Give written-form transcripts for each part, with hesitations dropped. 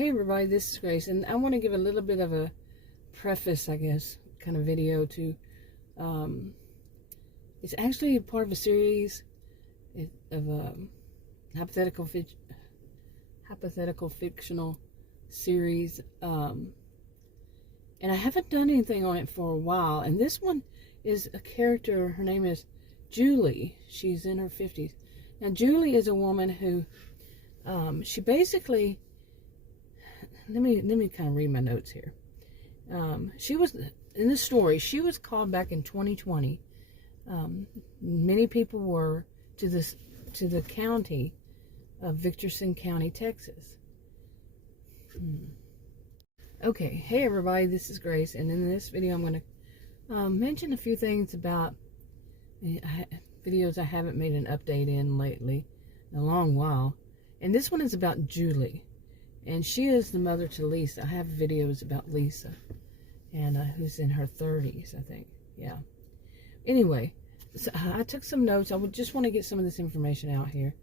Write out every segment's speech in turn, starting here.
Hey everybody, this is Grace, and I want to give a little bit of a preface, I guess, kind of video to, it's actually a part of a series of hypothetical-fictional series, and I haven't done anything on it for a while, and this one is a character. Her name is Julie. She's in her 50s. Now, Julie is a woman who, she basically, let me kind of read my notes here. She was, in the story, she was called back in 2020. Many people were to the county of Victorson County, Texas. Okay, hey everybody, this is Grace, and in this video I'm going to mention a few things about videos I haven't made an update in lately, in a long while. And this one is about Julie, and she is the mother to Lisa. I have videos about Lisa, and who's in her 30s, I think. Yeah. Anyway, so I took some notes. I would just want to get some of this information out here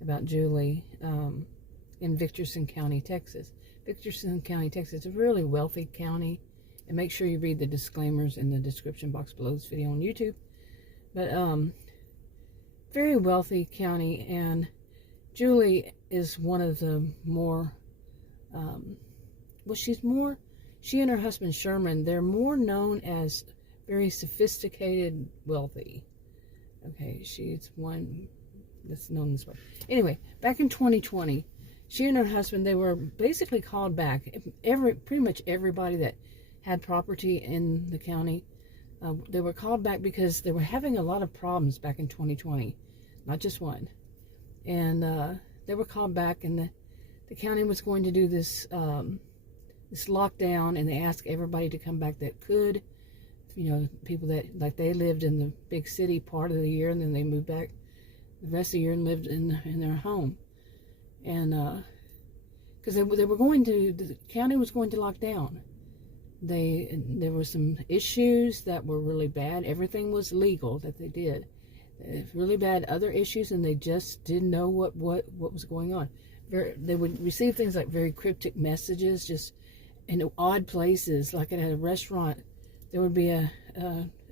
about Julie in Victorson County, Texas. Victorson County, Texas is a really wealthy county, and make sure you read the disclaimers in the description box below this video on YouTube. But very wealthy county, and Julie is one of the more, well, she and her husband Sherman, they're more known as very sophisticated wealthy. Okay, she's one that's known this way. Anyway, back in 2020, she and her husband, they were basically called back. Pretty much everybody that had property in the county, they were called back because they were having a lot of problems back in 2020, not just one. And they were called back, and the county was going to do this this lockdown, and they asked everybody to come back that could. You know, people that, like, they lived in the big city part of the year, and then they moved back the rest of the year and lived in their home. And because they were going to, the county was going to lock down. There were some issues that were really bad. Everything was legal that they did. Really bad other issues, and they just didn't know what was going on. They would receive things like very cryptic messages, just in odd places. Like at a restaurant, there would be a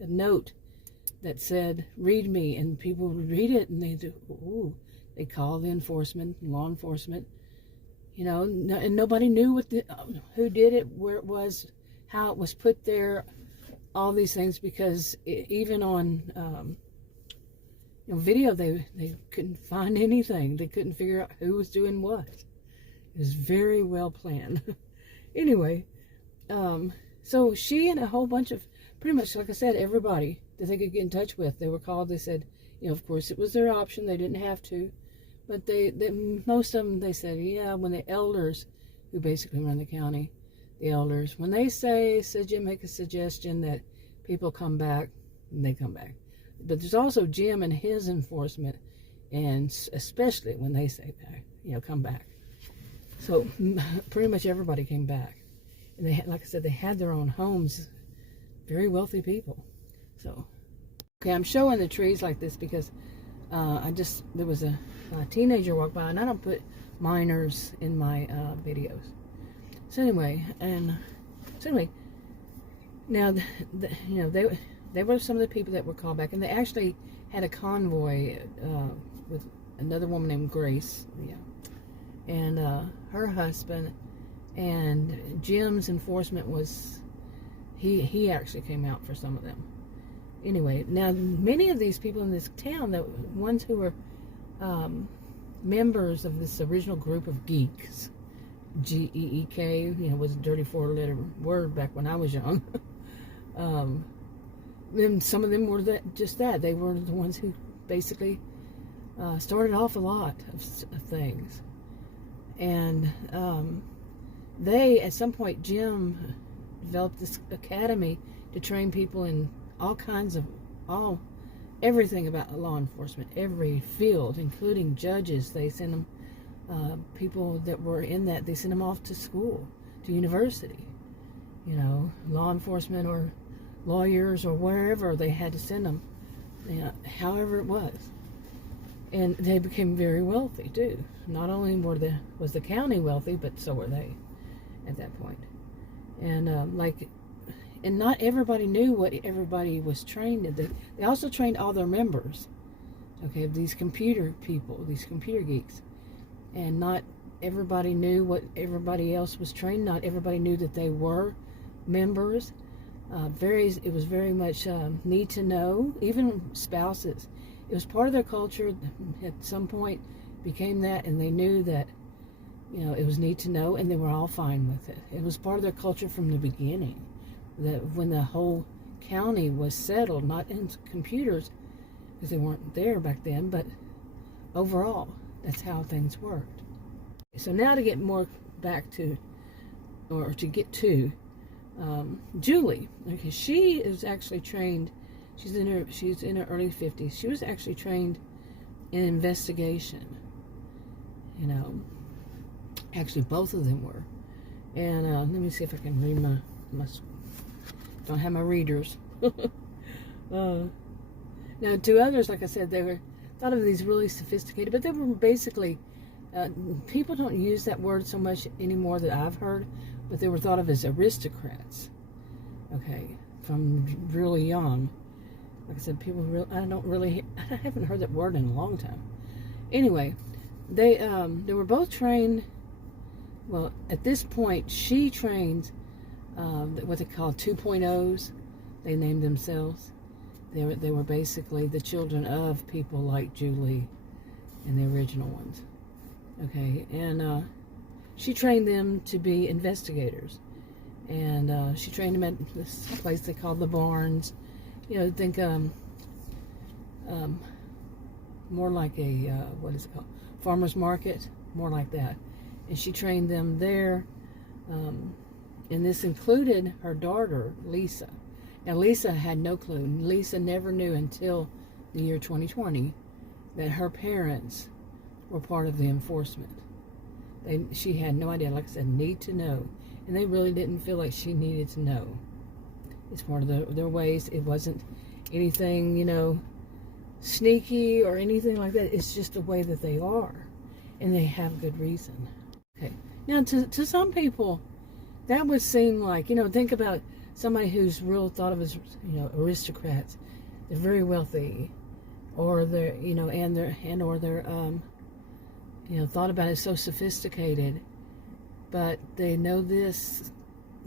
note that said, "Read me," and people would read it, and they call the enforcement, law enforcement, you know, and nobody knew who did it, where it was, how it was put there, all these things, because even on video, they couldn't find anything. They couldn't figure out who was doing what. It was very well planned. Anyway, so she and a whole bunch of, pretty much, like I said, everybody that they could get in touch with, they were called. They said, you know, of course it was their option. They didn't have to. But most of them, they said, yeah, when the elders, who basically run the county, the elders, when they make a suggestion that people come back, and they come back. But there's also Jim and his enforcement, and especially when they say back, you know, come back. So pretty much everybody came back. And they had, like I said, they had their own homes, very wealthy people. So, okay, I'm showing the trees like this because there was a teenager walked by, and I don't put minors in my videos. So anyway, now, you know, they were some of the people that were called back, and they actually had a convoy with another woman named Grace, yeah, and her husband, and Jim's enforcement was, he actually came out for some of them. Anyway, now many of these people in this town, the ones who were members of this original group of geeks, G-E-E-K, you know, was a dirty four-letter word back when I was young. Then some of them were just that. They were the ones who basically started off a lot of things. And they, at some point, Jim developed this academy to train people in all kinds of, everything about law enforcement, every field, including judges. They sent them, people that were in that, they sent them off to school, to university, you know, law enforcement or lawyers or wherever they had to send them, you know, however it was. And they became very wealthy too. Not only was the county wealthy, but so were they. at that point. And and not everybody knew what everybody was trained in. They also trained all their members, okay, these computer people, these computer geeks. And not everybody knew what everybody else was trained. Not everybody knew that they were members. It was very much need to know, even spouses. It was part of their culture. At some point became that, and they knew that, you know, it was need to know, and they were all fine with it. It was part of their culture from the beginning, that when the whole county was settled, not in computers, because they weren't there back then, but overall, that's how things worked. So now to get more back to, or to get to, Julie. Okay, she is actually trained. She's in her early 50s. She was actually trained in investigation. You know, actually both of them were. And let me see if I can read my don't have my readers. Now, to others, like I said, they were thought of these really sophisticated, but they were basically people don't use that word so much anymore that I've heard, but they were thought of as aristocrats. Okay, from really young. Like I said, I haven't heard that word in a long time. Anyway, they were both trained. Well, at this point, she trained what they call 2.0s. They named themselves. They were basically the children of people like Julie and the original ones. Okay, and she trained them to be investigators. And she trained them at this place they called the Barns. You know, think more like a, what is it called? Farmer's market, more like that. And she trained them there. And this included her daughter, Lisa. Now, Lisa had no clue. Lisa never knew until the year 2020 that her parents were part of the enforcement. She had no idea. Like I said, need to know. And they really didn't feel like she needed to know. It's part of their ways. It wasn't anything, you know, sneaky or anything like that. It's just the way that they are. And they have good reason. Okay. Now, to some people, that would seem like, you know, think about somebody who's real thought of as, you know, aristocrats. They're very wealthy, or they're, you know, they're you know, thought about it so sophisticated, but they know this,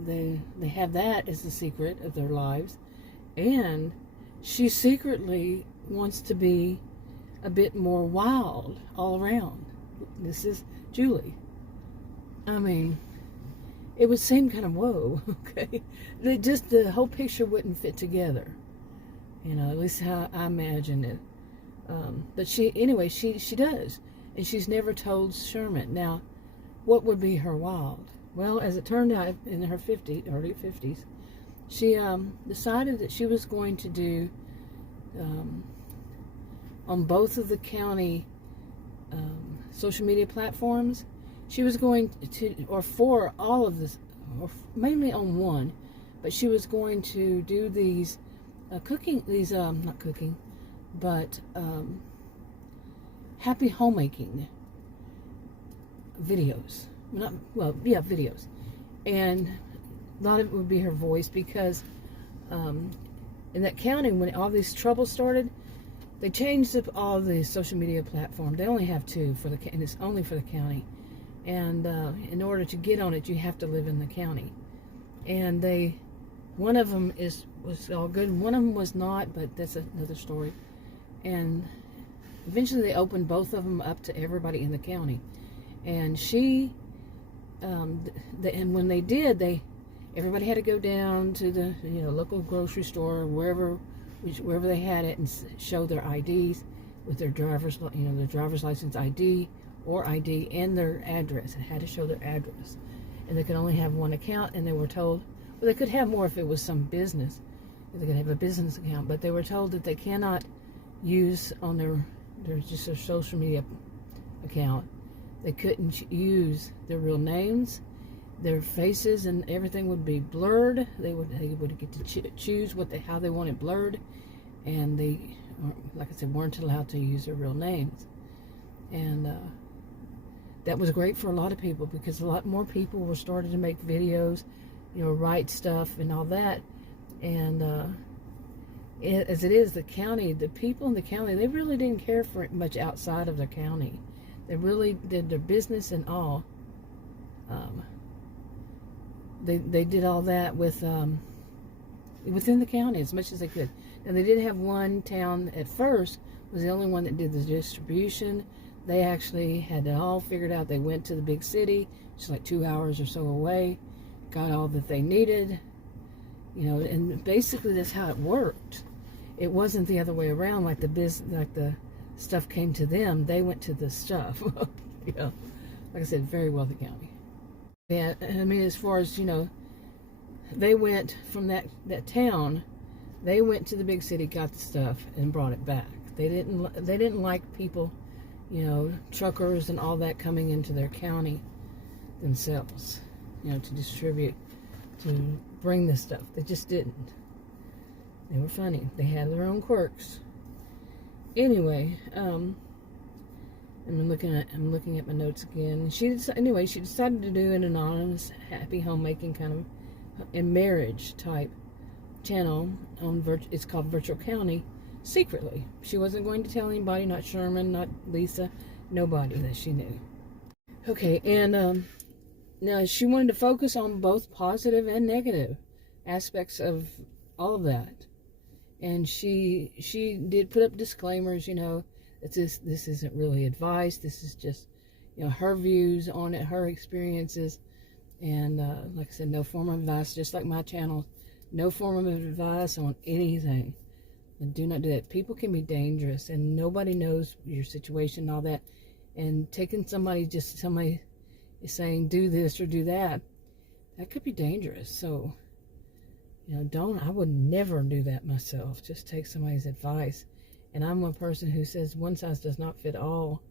they have that as the secret of their lives, and she secretly wants to be a bit more wild all around. This is Julie. I mean, it would seem kind of whoa, okay? The whole picture wouldn't fit together, you know, at least how I imagine it. But she does, and she's never told Sherman. Now, what would be her wild? Well, as it turned out, in her early 50s, she decided that she was going to do, on both of the county social media platforms, she was going to, or for all of this, or mainly on one, but she was going to do these not cooking, but happy homemaking videos. Videos. And a lot of it would be her voice, because in that county, when all this trouble started, they changed up all the social media platforms. They only have two and it's only for the county. And in order to get on it, you have to live in the county. And one of them was all good, one of them was not, but that's another story. And eventually they opened both of them up to everybody in the county. And and when they did, everybody had to go down to the, you know, local grocery store, wherever they had it, and show their IDs with their their driver's license ID or ID and their address. It had to show their address. And they could only have one account, and they were told, well, they could have more if it was some business. They could have a business account, but they were told that they cannot use on their social media account. They couldn't use their real names, their faces, and everything would be blurred. They would get to choose how they want it blurred, and they, like I said, weren't allowed to use their real names. And that was great for a lot of people, because a lot more people were starting to make videos, write stuff and all that. And as it is, the county, the people in the county, they really didn't care for much outside of the county. They really did their business and all. They did all that with within the county as much as they could. And they did have one town at first, was the only one that did the distribution. They actually had it all figured out. They went to the big city, just like 2 hours or so away, got all that they needed, and basically that's how it worked. It wasn't the other way around, like the stuff came to them, they went to the stuff. Like I said, very wealthy county. Yeah, I mean, as far as, they went from that town, they went to the big city, got the stuff, and brought it back. They didn't like people, truckers and all that coming into their county themselves, to distribute, to bring this stuff. They just didn't. They were funny. They had their own quirks. Anyway, I'm looking at my notes again. She decided to do an anonymous happy homemaking kind of and marriage type channel on it's called Virtual County, secretly. She wasn't going to tell anybody, not Sherman, not Lisa, nobody that she knew. Okay, and now she wanted to focus on both positive and negative aspects of all of that. And she did put up disclaimers, that this isn't really advice. This is just, her views on it, her experiences. And like I said, no form of advice, just like my channel, no form of advice on anything. And do not do that. People can be dangerous, and nobody knows your situation and all that. And taking somebody is saying do this or do that, that could be dangerous. So, I would never do that myself. Just take somebody's advice. And I'm one person who says one size does not fit all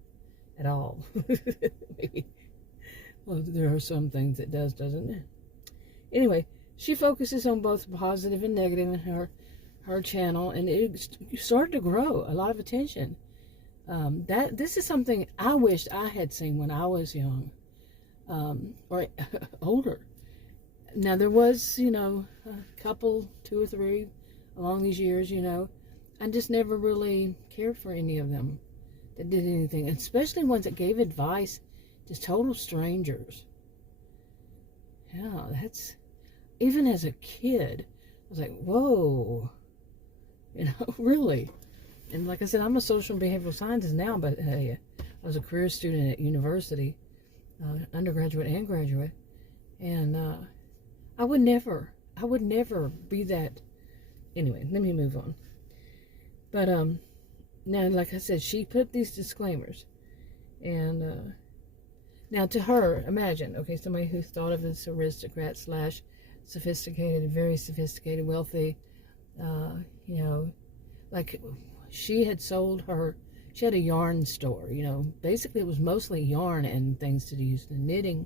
at all. Maybe. Well, there are some things it does, doesn't it? Anyway, she focuses on both positive and negative in her channel, and it started to grow a lot of attention. This is something I wished I had seen when I was young, or older. Now, there was, a couple, 2 or 3 along these years, I just never really cared for any of them that did anything, especially ones that gave advice to total strangers. Yeah, that's, even as a kid, I was like, whoa, really. And like I said, I'm a social and behavioral scientist now, but I was a career student at university, undergraduate and graduate, and I would never be that. Anyway, let me move on. But now, like I said, she put these disclaimers, and now to her, imagine, okay, somebody who thought of as aristocrat / sophisticated, very sophisticated, wealthy, like she had she had a yarn store, basically it was mostly yarn and things to use in knitting.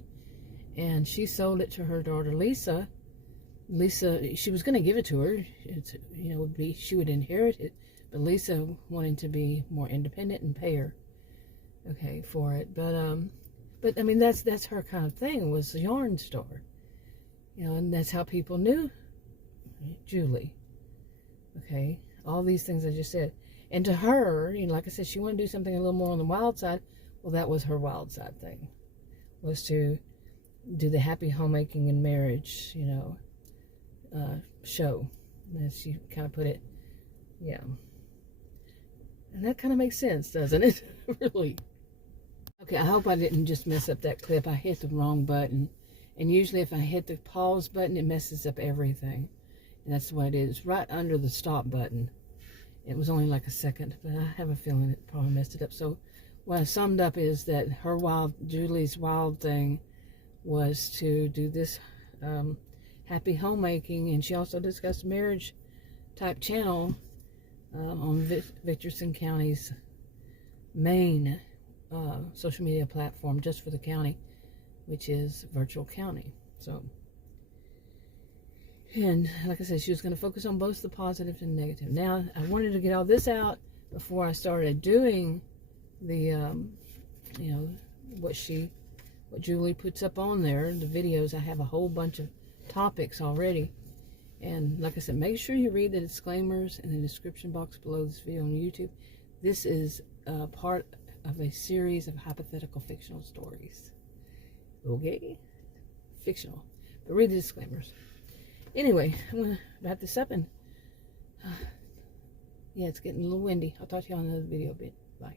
And she sold it to her daughter, Lisa. She was going to give it to her. She would inherit it. But Lisa wanted to be more independent and pay her, okay, for it. But I mean, that's her kind of thing, was the yarn store. And that's how people knew Julie. Okay, all these things I just said. And to her, like I said, she wanted to do something a little more on the wild side. Well, that was her wild side thing, was to do the happy homemaking and marriage, show, as she kind of put it. Yeah. And that kind of makes sense, doesn't it? Really. Okay, I hope I didn't just mess up that clip. I hit the wrong button. And usually if I hit the pause button, it messes up everything. And that's what it is, right under the stop button. It was only like a second, but I have a feeling it probably messed it up. So what I summed up is that Julie's wild thing was to do this happy homemaking, and she also discussed marriage type channel on Victorson County's main social media platform just for the county, which is Virtual County. So, and like I said, she was going to focus on both the positive and negative. Now, I wanted to get all this out before I started doing the, what she what Julie puts up on there, the videos. I have a whole bunch of topics already. And like I said, make sure you read the disclaimers in the description box below this video on YouTube. This is part of a series of hypothetical fictional stories. Okay? Fictional. But read the disclaimers. Anyway, I'm going to wrap this up, and yeah, it's getting a little windy. I'll talk to you on another video a bit. Bye.